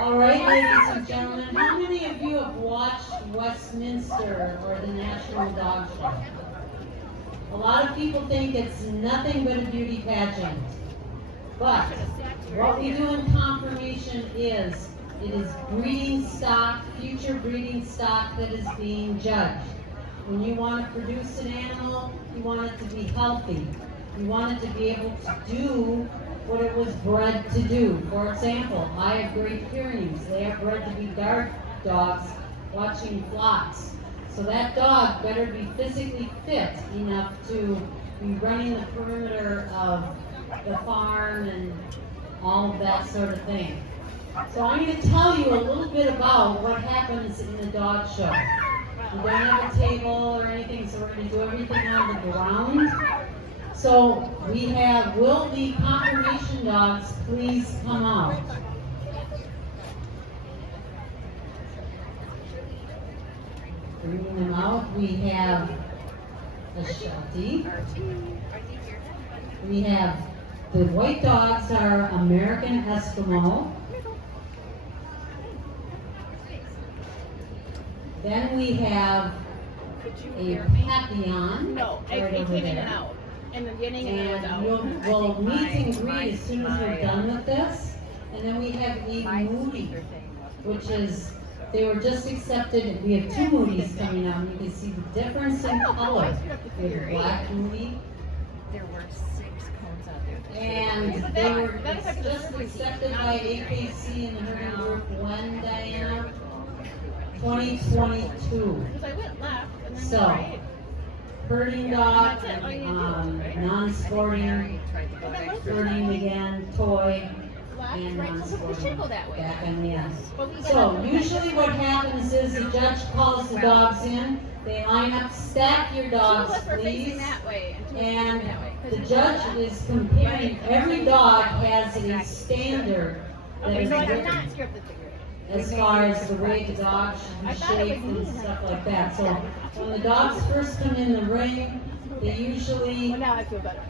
All right, ladies and gentlemen, how many of you have watched Westminster or the National Dog Show? A lot of people think it's nothing but a beauty pageant. But what we do in Conformation is, it is breeding stock, future breeding stock that is being judged. When you want to produce an animal, you want it to be healthy. You want it to be able to do what it was bred to do. For example, I have Great Pyrenees. They are bred to be guard dogs watching flocks. So that dog better be physically fit enough to be running the perimeter of the farm and all of that sort of thing. So I'm going to tell you a little bit about what happens in the dog show. We don't have a table or anything, so we're going to do everything on the ground. So we have, will the Conformation dogs please come out? Bringing them out, we have a Sheltie. We have, the white dogs are American Eskimo. Then we have a Papillon. No, right it's over in and there. out. In the beginning and then And out. we'll meet and greet as soon as we're done with this. And then we have a Moody, which is, they were just accepted. We have two Moodies coming out. You can see the difference in color. We have a black Moody. There were 6 cones out there. And they were just accepted by AKC in the herding group when, Diana? 2022. Because I went left and then So, right. herding dog, non-sporting, herding again, toy, Left, and right. So we should non-sporting. go that way. Back on the S. But we So gotta- usually what happens is the judge calls the dogs in, they line up, stack your Two dogs, of us were facing please. that way and two of us And facing that way. 'Cause the we judge went is comparing, every dog has a standard left. that Okay, is so I'm written not scripted to figure it. as far as the way the dog should I be thought it shaped was and me. stuff like that. So when the dogs first come in the ring, they usually Well, now I feel better.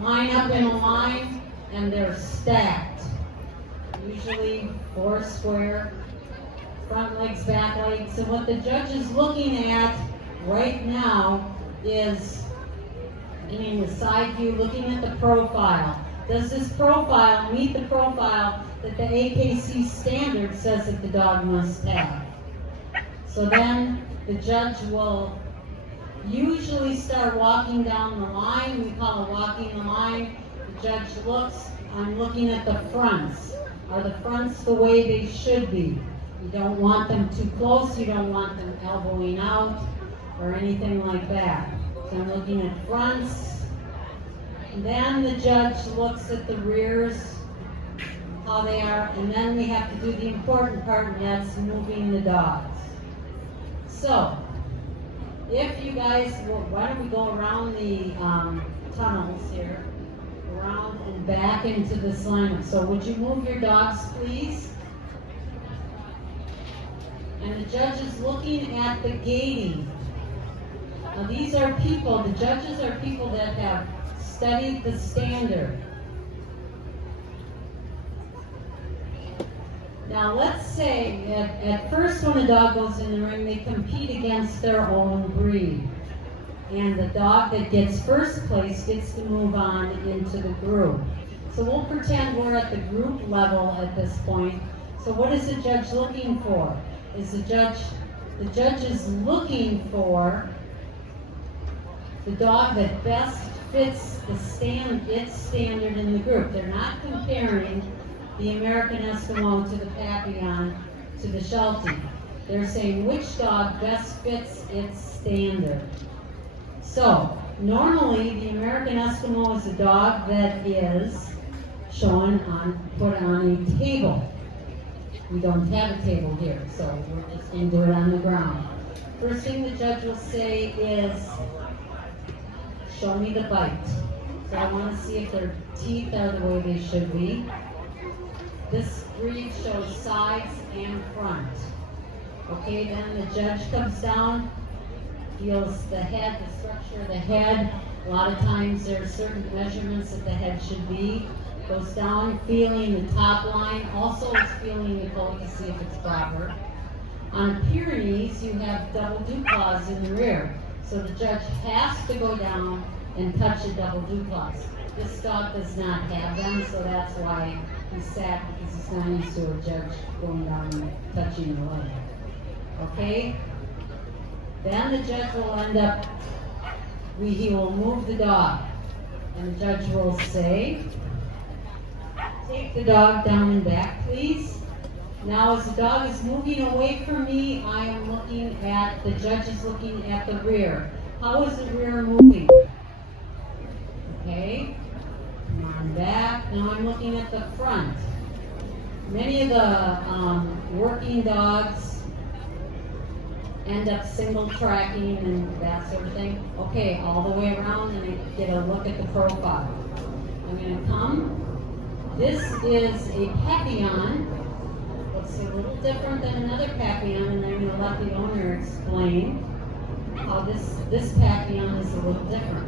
line up in a line and they're stacked. Usually 4 square, front legs, back legs. And what the judge is looking at right now is getting the side view, looking at the profile. Does this profile meet the profile that the AKC standard says that the dog must have? So then the judge will usually start walking down the line. We call it walking the line. The judge looks, I'm looking at the fronts. Are the fronts the way they should be? You don't want them too close, you don't want them elbowing out or anything like that. So I'm looking at fronts. And then the judge looks at the rears, how they are, and then we have to do the important part, and that's moving the dogs. So, if you guys, well, why don't we go around the tunnels here, around and back into this lineup. So would you move your dogs, please? And the judge is looking at the gating. Now these are people, the judges are people that have studied the standard. Now let's say at first when a dog goes in the ring, they compete against their own breed. And the dog that gets first place gets to move on into the group. So we'll pretend we're at the group level at this point. So what is the judge looking for? The judge is looking for the dog that best fits its standard in the group. They're not comparing the American Eskimo to the Papillon to the Sheltie. They're saying which dog best fits its standard. So, normally the American Eskimo is a dog that is put on a table. We don't have a table here, so we're just going to do it on the ground. First thing the judge will say is, show me the bite. So I want to see if their teeth are the way they should be. This breed shows sides and front. Okay, then the judge comes down, feels the head, the structure of the head. A lot of times there are certain measurements that the head should be. goes down, feeling the top line, also is feeling the coat to see if it's proper. On Pyrenees, you have double dew claws in the rear. So the judge has to go down and touch the double dew claws. This dog does not have them, so that's why he's sad, because he's not used to a judge going down and touching the leg. Okay? Then the judge will end up, he will move the dog. And the judge will say, take the dog down and back, please. Now, as the dog is moving away from me, I am looking at, the judge is looking at the rear. How is the rear moving? Okay, come on back. Now I'm looking at the front. Many of the working dogs end up single tracking and that sort of thing. Okay, all the way around, and I get a look at the profile. I'm going to come. This is a Papillon. Looks a little different than another Papillon, and I'm going to let the owner explain how this Papillon is a little different.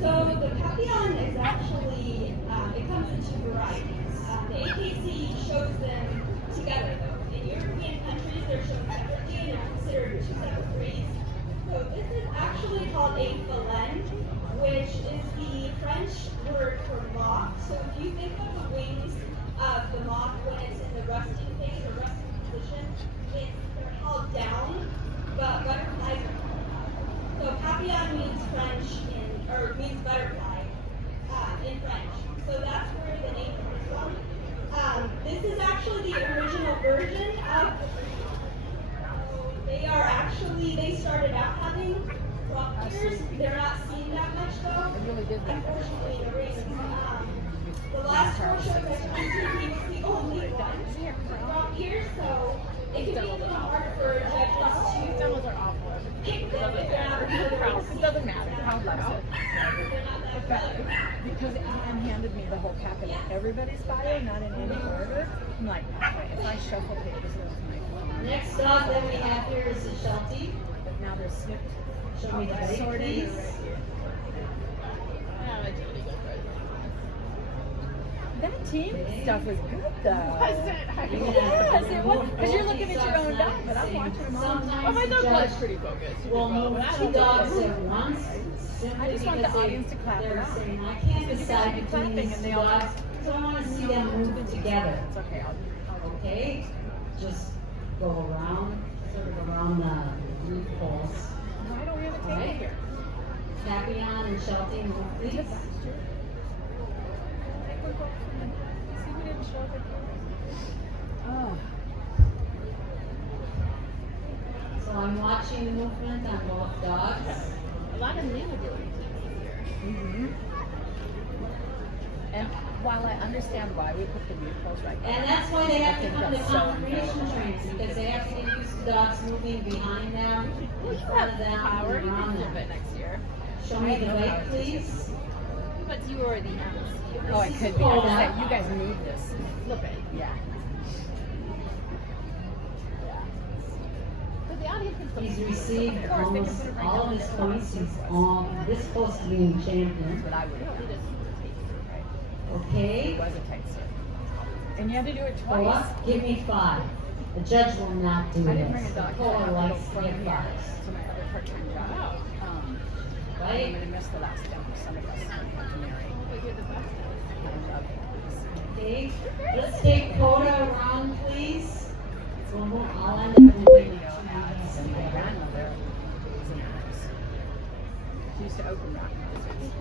So the Papillon is actually, it comes in two varieties. The AKC shows them together though. In European countries, they're shown separately and they're considered two separate breeds. So this is actually called a Phelene, which is the French word for moth. So if you think of the wings of the moth when it's in the resting phase or resting position, they're held down, but butterflies are held up. So Papillon means French or means butterfly in French. So that's where the name comes from. This is actually the original version of the breed. So they started out having crop ears. They're not seen that much though. Unfortunately, the reason. The last 4 shows I went to, he was the only one with crop ears, so it can be a little hard for judges Demos are awful. pick them if they're not It doesn't matter. How loves it. they're not that good. Because Ian handed me the whole packet of everybody's bio, not in any order. I'm like, okay, if I shuffle papers, there's my phone. Next dog that we have here is the Sheltie. But now they're snipped. Show me the bait, Sorted. please. That team stuff was good though. Was it? Yes, it was. Because you're looking at your own dog, but I'm watching them all. Sometimes Oh, my the dog judge was pretty focused. will move But I 2 don't dogs know. at once, simply I just want the because audience to clap they're it up. saying, I can't Because you decide guys be between clapping these and 2 they all dogs, so I want to see them move together. It's okay. I'll Okay? Just go around, sort of around the root poles. Why don't we have a table Alright. here? Sheltie and Sheltie, move We did please. last year. I think we're going. See, we didn't show up at Oh. So I'm watching the movement on both dogs. A lot of new abilities here. Mm-hmm. And while I understand why we put the vehicles right there, And that's why they have to I think come to that's so confirmation important. training, because they have to get used to dogs moving behind them, in You front of have them, power. and You around can flip them. it next year. Show me the weight, please. But you already have this. Oh, it could be. I was saying, you guys need this. Flip it. Yeah. But the audience can flip He's it. received Of course, they can almost put it right all down of his there. points. He's this close to being champion. But I would You don't have. need a tape. Okay, It was a tight sit. And you had to do it go twice. up, give me 5. The judge will not do I didn't bring a this. dog. Nicola likes to from get here 5s. to my other part-time job. I'm Right? gonna miss the last demo. Some of us have to marry. But you're the best. I love it. Okay, let's take Coda around, please. We'll move, I'll end up moving the 2 And my dogs together. grandmother was a nurse. She used to open rock concerts.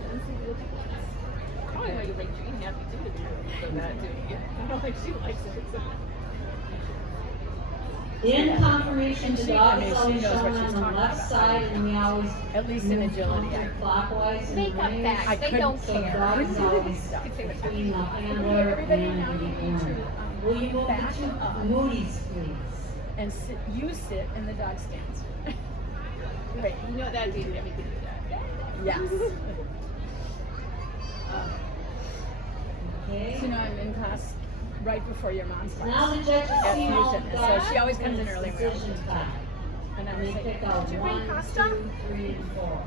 I don't think make Jean happy too to be so bad doing it. I don't think she likes it. So. In confirmation, And the she- dog I mean, is she always knows what shown she's on the talking left about. side, and we always At least in move agility, I- counterclockwise in Make the up ring. facts. I They couldn't don't So the care. dog is always Could say what between the Okay, handler everybody and now the you need to, owner. Will you move back the 2 up. Moody's, please? And sit, you sit and the dog stands. Right. You know that'd be everything to do that. Yes. Okay. So now I'm in class right before your mom's class. Now the judge has At seen all Fusion. the So dogs. she always comes in and it's early when I was decision just time. And I'm And they saying, pick out did you bring 1, pasta? 2, 3, and 4.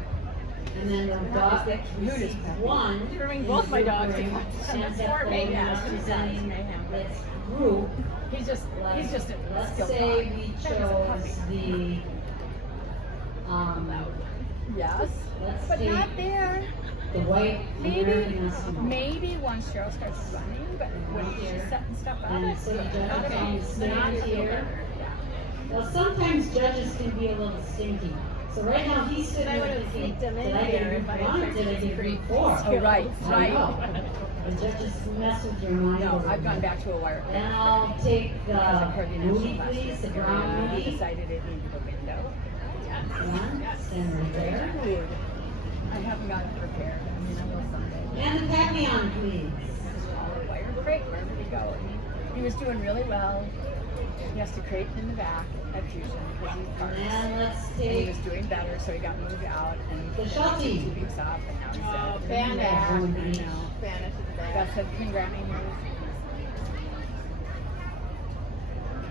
And then the dog that receives one. Bring both my dogs ends together. up Poor going Mayhem. representing its group. He's just Let's a skilled say dog. we That was a chose puppy. Yes, let's but take not there. the white American Eskimo. Maybe once Cheryl starts running, but when she's setting stuff up, And it's so the good. judge Not can about- stand not here. Yeah. Well, sometimes judges can be a little stinky. So right now he's sitting I there would've thinking, sneaked him in did I get a here group if I one or had did I get a group four? Oh, right, I right. know. The judges mess with your mind. No, a little I've gone bit. back to a wire. Then I'll take Because of the coordination Moody, last please, year. the brown I Moody. decided it needed a window. One, stand right there. Food. I haven't gotten it prepared. I mean, I will someday. And the Papillon, please. All the wire crate, wherever we go. He was doing really well. He has to crate in the back at Fusion because he's parked. And let's And he take was doing better, so he got moved out and the he Sheltie. 2 weeks off, and now he's Oh, dead. Bannock. I know. Spanish is Beth bad. said, "Can you grab me here?"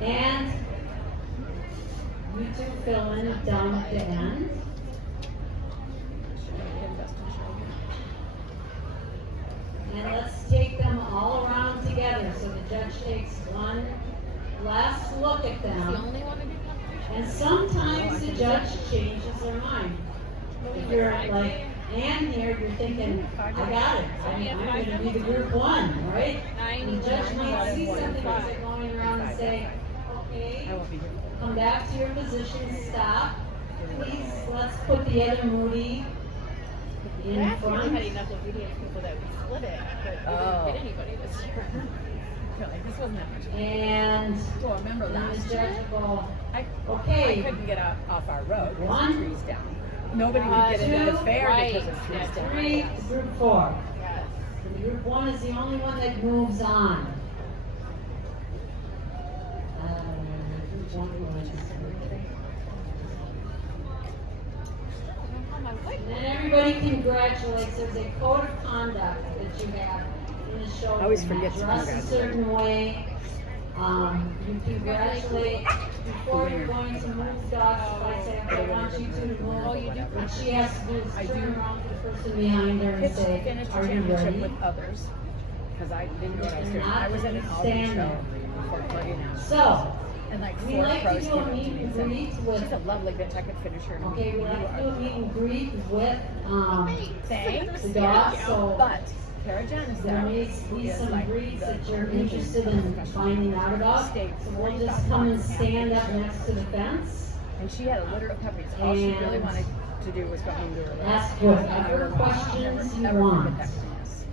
And you two fill in down at the end. And let's take them all around together. So the judge takes one last look at The them. only one to do competition. And sometimes the judge changes their mind. If you're like Ann here, you're thinking, I got it. I'm going to be the group one, right? And the judge might see something as they're going around and say, okay, I won't be here. come back to your position, stop. Please, let's put the other Moody in Last year we front. had enough obedient people that we split it, but we Oh. didn't get anybody this year. Really, this wasn't that much. And Well, remember then the last judge year? will, I okay, couldn't get off our road because One. the trees down. Nobody would get into the Two. fair Right. because of trees That's down. three, group four. Yes. And group one is the only one that moves on. Group one was. Oh, my wife. And then everybody congratulates. There's a code of conduct that you have in the show. I always You forget to dress a congratulate. certain way. You congratulate before you're going to move dogs. If I say, I want you two to move, Oh, you do? what she has to do is I turn do. around to the person behind her and Pitched say, finished the are you championship ready? with others because I didn't know what I was doing. Not I was at an Albany stand show there. before coordination. So, And like we 4 like to pros do came a up to meet me and and said, greet with, she's a lovely bitch, I could finish her. okay, we like to do a meet and greet with, Thanks. the dog, so But Kara Janice there may be is some like breeds the that you're interested in finding out about. So we'll just come and stand up next to the fence. And she had a litter of puppies. All she really And wanted to do was go home to her litter. ask whatever questions you Never want. forget that kindness.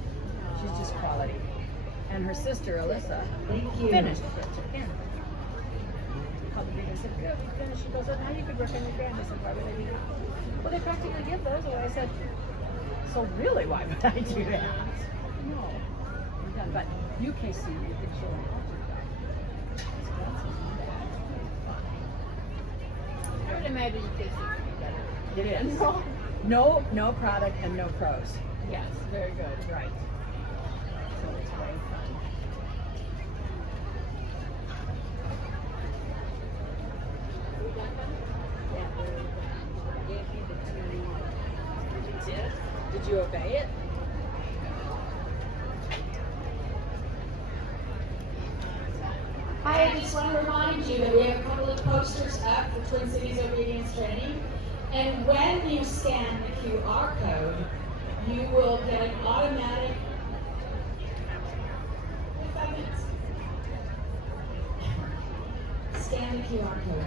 She's just quality. And her sister, Alyssa, Thank you. finished it again. Called the meeting and said, yeah, we finished. She goes, oh, now you could work on your grand. I said, why would I do that? Well, they practically give those away. I said, so really, why would I do that? No. I'm done. But UKC, you can show them. I would imagine you could be better. It is. No product and no pros. Yes, very good. Right. So it's very fun. Did you obey it? Hi, I just want to remind you that we have a couple of posters up for Twin Cities Obedience Training. And when you scan the QR code, you will get an automatic 5 minutes. Scan the QR code.